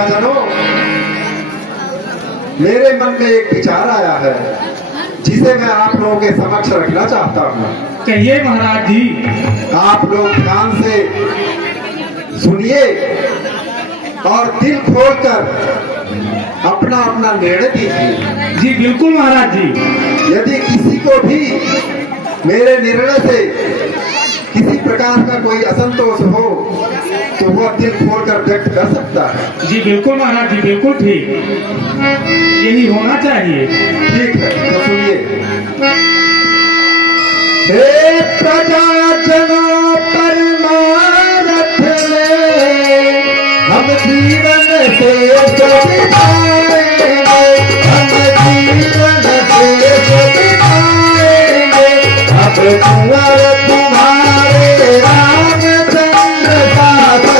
प्रजाजनों, मेरे मन में एक विचार आया है जिसे मैं आप लोगों के समक्ष रखना चाहता हूँ। कहिए महाराज जी। आप लोग ध्यान से सुनिए और दिल खोलकर अपना अपना निर्णय दीजिए। जी बिल्कुल महाराज जी। यदि किसी को भी मेरे निर्णय से किसी प्रकार का कोई असंतोष हो तो वह दिल खोलकर व्यक्त कर सकता है। जी बिल्कुल महाराज जी, बिल्कुल ठीक, यही होना चाहिए। ठीक है, तो सुनिए। हे प्रजाजनों, परमारथ में हम जीवन से बिताएंगे, हम जीवन से बिताएंगे। अब कुंवर तुम्हारे रामचंद्र शासन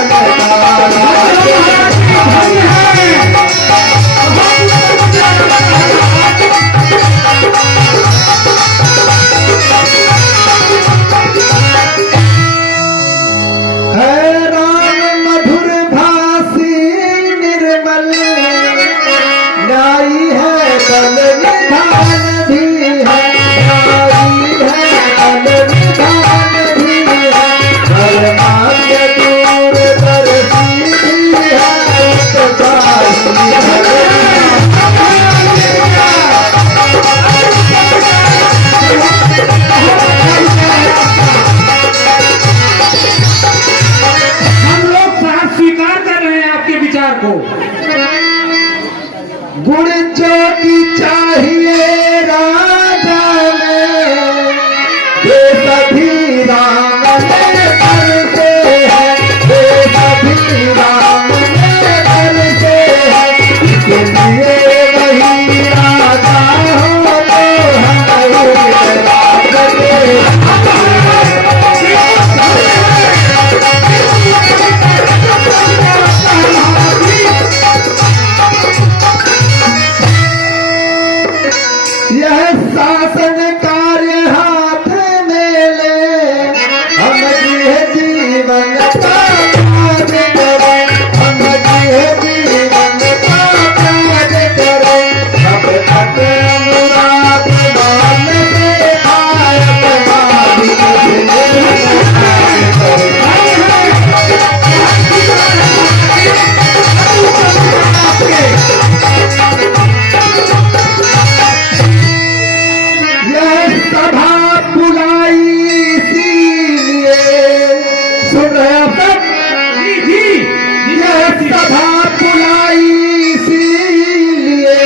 गुण जो की चाहिए राजा में, ये सभी राम ने करते हैं, ये सभी राम ने करते हैं। इसके लिए वही राजा हो तो हम यह शासन कार्य हाथ में ले, हम जीवन का काज करें, हम जीवन का काज करें। अब तक अनुराग मान से आयत वाली सभा बुलाई इसीलिए, सुन रहे हैं सब? यह सभा बुलाई इसीलिए,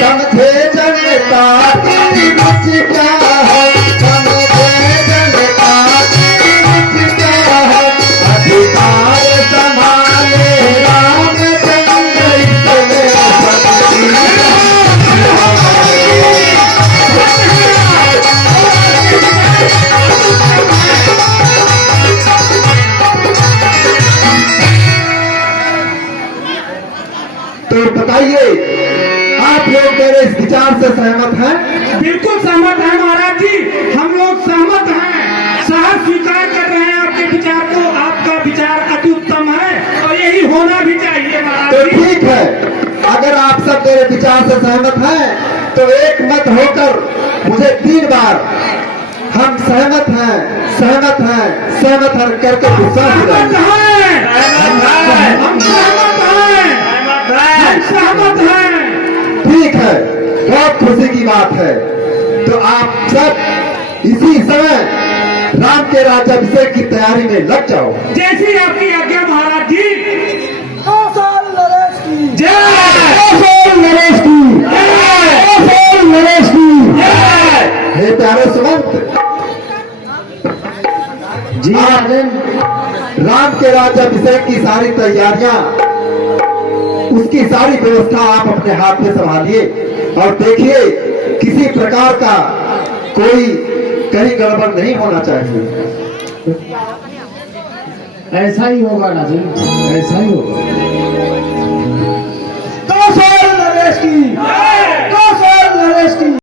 समझे जनता की रुच क्या है, समझे जनता की रुच क्या है। अधिकार संभाले रामचंद्र इसमें तो बताइए, आप लोग मेरे इस विचार से सहमत हैं? बिल्कुल सहमत है महाराज जी, हम लोग सहमत हैं, सहज स्वीकार कर रहे हैं आपके विचार को। आपका विचार अति उत्तम है और यही होना भी चाहिए महाराज तो जी। ठीक है, अगर आप सब मेरे विचार से सहमत हैं तो एक मत होकर मुझे 3 बार हम सहमत हैं, सहमत हैं, सहमत हैं करके विश्वास दिलाइए। सहमत है। ठीक है, बहुत खुशी की बात है। तो आप सब इसी समय राम के राज्याभिषेक की तैयारी में लग जाओ। जैसी आपकी आज्ञा महाराज जी। नरेश की जय, नरेश की नरेश की। हे प्यारे सुमंत जी, राम के राज्याभिषेक की सारी तैयारियां, उसकी सारी व्यवस्था आप अपने हाथ में संभालिए और देखिए किसी प्रकार का कोई कहीं गड़बड़ नहीं होना चाहिए। ऐसा ही होगा राजन, ऐसा ही होगा। तो नरेश की